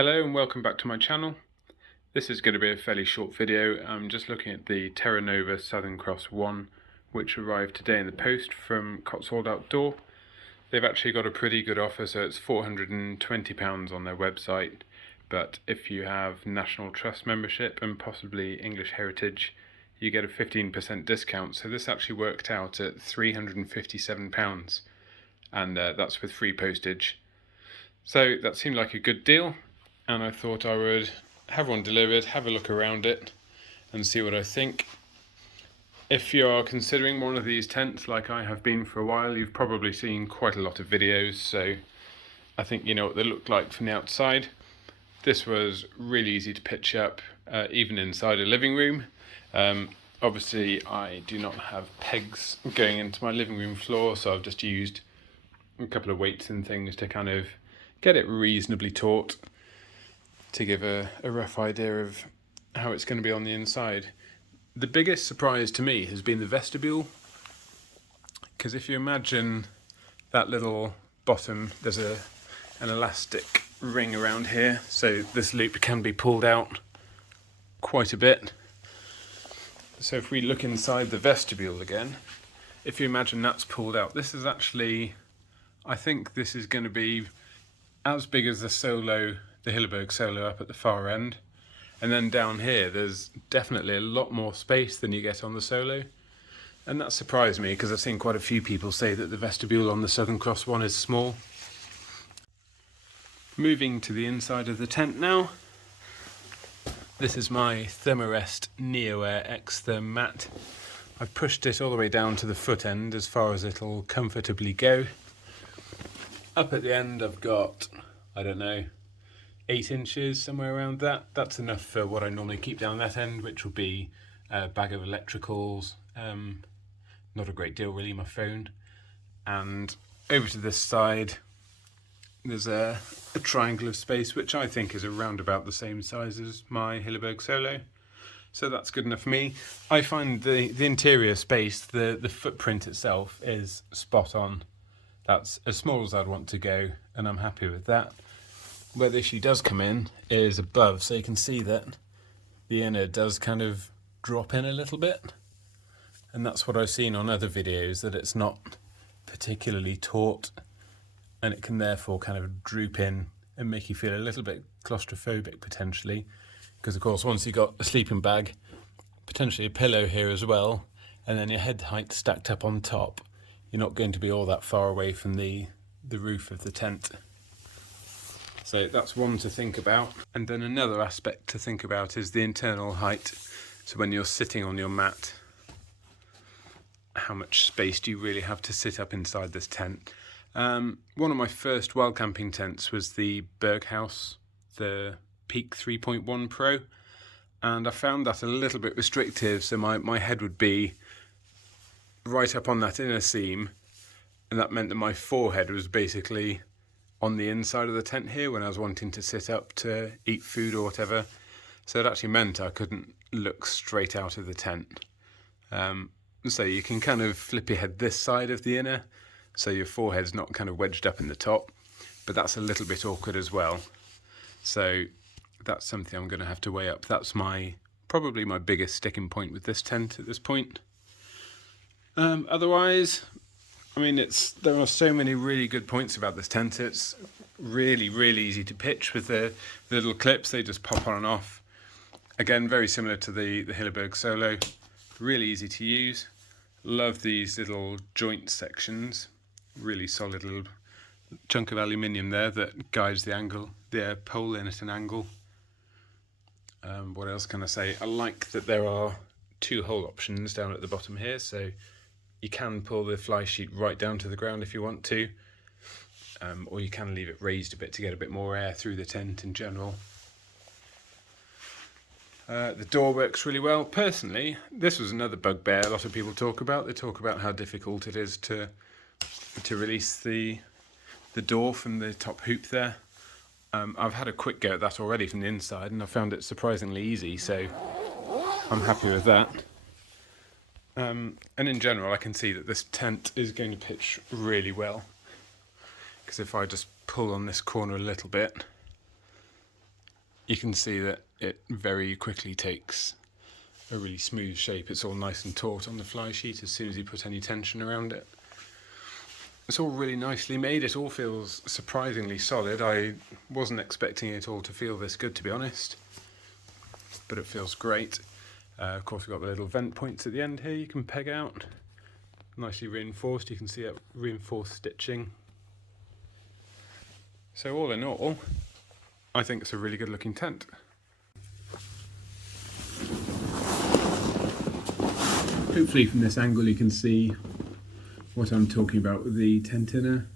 Hello and welcome back to my channel. This is going to be a fairly short video. I'm just looking at the TERRA Southern Cross 1, which arrived today in the post from Cotswold Outdoor. They've actually got a pretty good offer, so it's £420 on their website, but if you have National Trust membership and possibly English Heritage, you get a 15% discount, so this actually worked out at £357, and that's with free postage. So that seemed like a good deal, and I thought I would have one delivered, have a look around it and see what I think. If you're considering one of these tents like I have been for a while, you've probably seen quite a lot of videos, so I think you know what they look like from the outside. This was really easy to pitch up, even inside a living room. Obviously I do not have pegs going into my living room floor, so I've just used a couple of weights and things to kind of get it reasonably taut, to give a rough idea of how it's going to be on the inside. The biggest surprise to me has been the vestibule, because if you imagine that little bottom, there's an elastic ring around here, so this loop can be pulled out quite a bit. So if we look inside the vestibule again, if you imagine that's pulled out, this is actually, I think this is going to be as big as the Hilleberg Solo up at the far end, and then down here there's definitely a lot more space than you get on the Solo, and that surprised me because I've seen quite a few people say that the vestibule on the Southern Cross one is small. Moving to the inside of the tent now, this is my Thermarest NeoAir X-Therm mat. I've pushed it all the way down to the foot end as far as it'll comfortably go. Up at the end I've got, I don't know, 8 inches, somewhere around that. That's enough for what I normally keep down that end, which will be a bag of electricals, not a great deal really, my phone. And over to this side there's a triangle of space, which I think is around about the same size as my Hilleberg Solo, so that's good enough for me. I find the interior space, the footprint itself is spot on. That's as small as I'd want to go, and I'm happy with that. Where the issue does come in is above, so you can see that the inner does kind of drop in a little bit, and that's what I've seen on other videos, that it's not particularly taut and it can therefore kind of droop in and make you feel a little bit claustrophobic potentially, because of course once you've got a sleeping bag, potentially a pillow here as well, and then your head height stacked up on top, you're not going to be all that far away from the roof of the tent. So that's one to think about. And then another aspect to think about is the internal height. So when you're sitting on your mat, how much space do you really have to sit up inside this tent? One of my first wild camping tents was the Berghaus, the Peak 3.1 Pro, and I found that a little bit restrictive, so my head would be right up on that inner seam, and that meant that my forehead was basically on the inside of the tent here when I was wanting to sit up to eat food or whatever. So it actually meant I couldn't look straight out of the tent. So you can kind of flip your head this side of the inner, so your forehead's not kind of wedged up in the top, but that's a little bit awkward as well. So that's something I'm going to have to weigh up. That's probably my biggest sticking point with this tent at this point. Otherwise, I mean, there are so many really good points about this tent. It's really, really easy to pitch with the little clips. They just pop on and off. Again, very similar to the Hilleberg Solo. Really easy to use. Love these little joint sections. Really solid little chunk of aluminium there that guides the pole in at an angle. What else can I say? I like that there are 2 hole options down at the bottom here, so you can pull the fly sheet right down to the ground if you want to, or you can leave it raised a bit to get a bit more air through the tent in general. The door works really well. Personally, this was another bugbear a lot of people talk about. They talk about how difficult it is to release the door from the top hoop there. I've had a quick go at that already from the inside, and I found it surprisingly easy, so I'm happy with that. And in general, I can see that this tent is going to pitch really well, because if I just pull on this corner a little bit, you can see that it very quickly takes a really smooth shape. It's all nice and taut on the fly sheet as soon as you put any tension around it. It's all really nicely made. It all feels surprisingly solid. I wasn't expecting it all to feel this good, to be honest, but it feels great. Of course, we've got the little vent points at the end here you can peg out. Nicely reinforced. You can see that reinforced stitching. So all in all, I think it's a really good looking tent. Hopefully from this angle you can see what I'm talking about with the tent inner.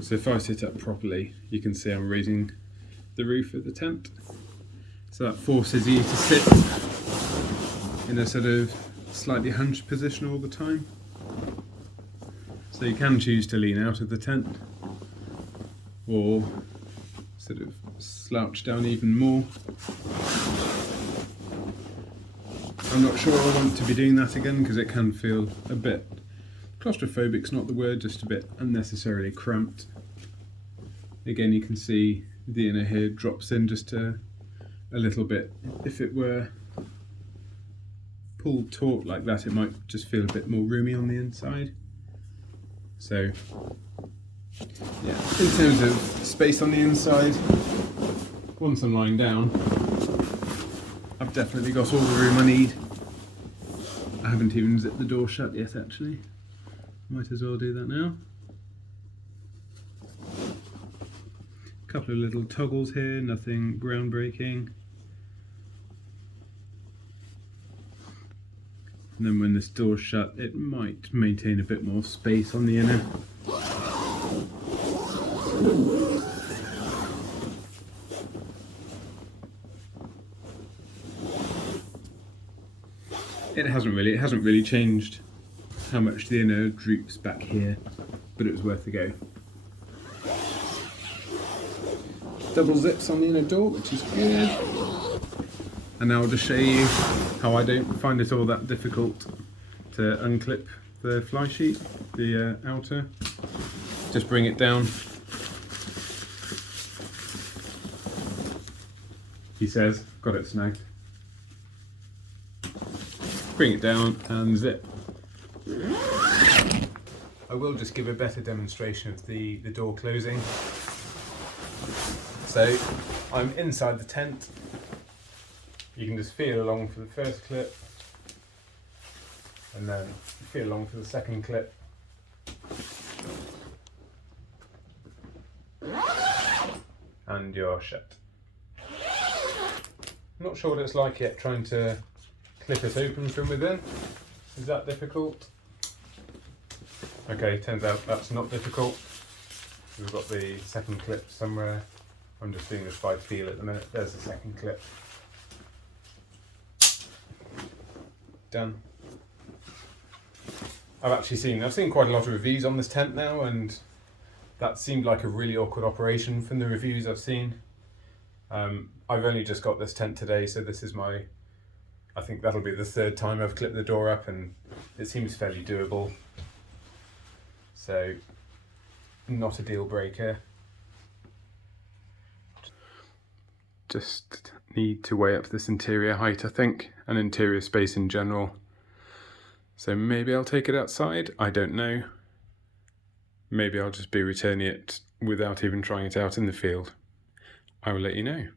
So if I sit up properly, you can see I'm raising the roof of the tent. So that forces you to sit in a sort of slightly hunched position all the time. So you can choose to lean out of the tent or sort of slouch down even more. I'm not sure I want to be doing that again because it can feel a bit claustrophobic's not the word, just a bit unnecessarily cramped. Again, you can see the inner here drops in just a little bit. If it were pulled taut like that, it might just feel a bit more roomy on the inside. So yeah, in terms of space on the inside, once I'm lying down, I've definitely got all the room I need. I haven't even zipped the door shut yet actually. Might as well do that now. A couple of little toggles here, nothing groundbreaking. And then when this door's shut, it might maintain a bit more space on the inner. It hasn't really changed how much the inner droops back here, but it was worth a go. Double zips on the inner door, which is good. And now I'll just show you how I don't find it all that difficult to unclip the fly sheet, the outer. Just bring it down. He says, got it snagged. Bring it down and zip. I will just give a better demonstration of the door closing. So I'm inside the tent. You can just feel along for the first clip and then feel along for the second clip. And you're shut. I'm not sure what it's like yet trying to clip it open from within. Is that difficult? Okay, turns out that's not difficult. We've got the second clip somewhere. I'm just doing this by feel at the minute. There's the second clip. Done. I've seen quite a lot of reviews on this tent now, and that seemed like a really awkward operation from the reviews I've seen. I've only just got this tent today, so this is I think that'll be the third time I've clipped the door up, and it seems fairly doable. So, not a deal breaker. Just need to weigh up this interior height, I think, and interior space in general. So maybe I'll take it outside, I don't know. Maybe I'll just be returning it without even trying it out in the field. I will let you know.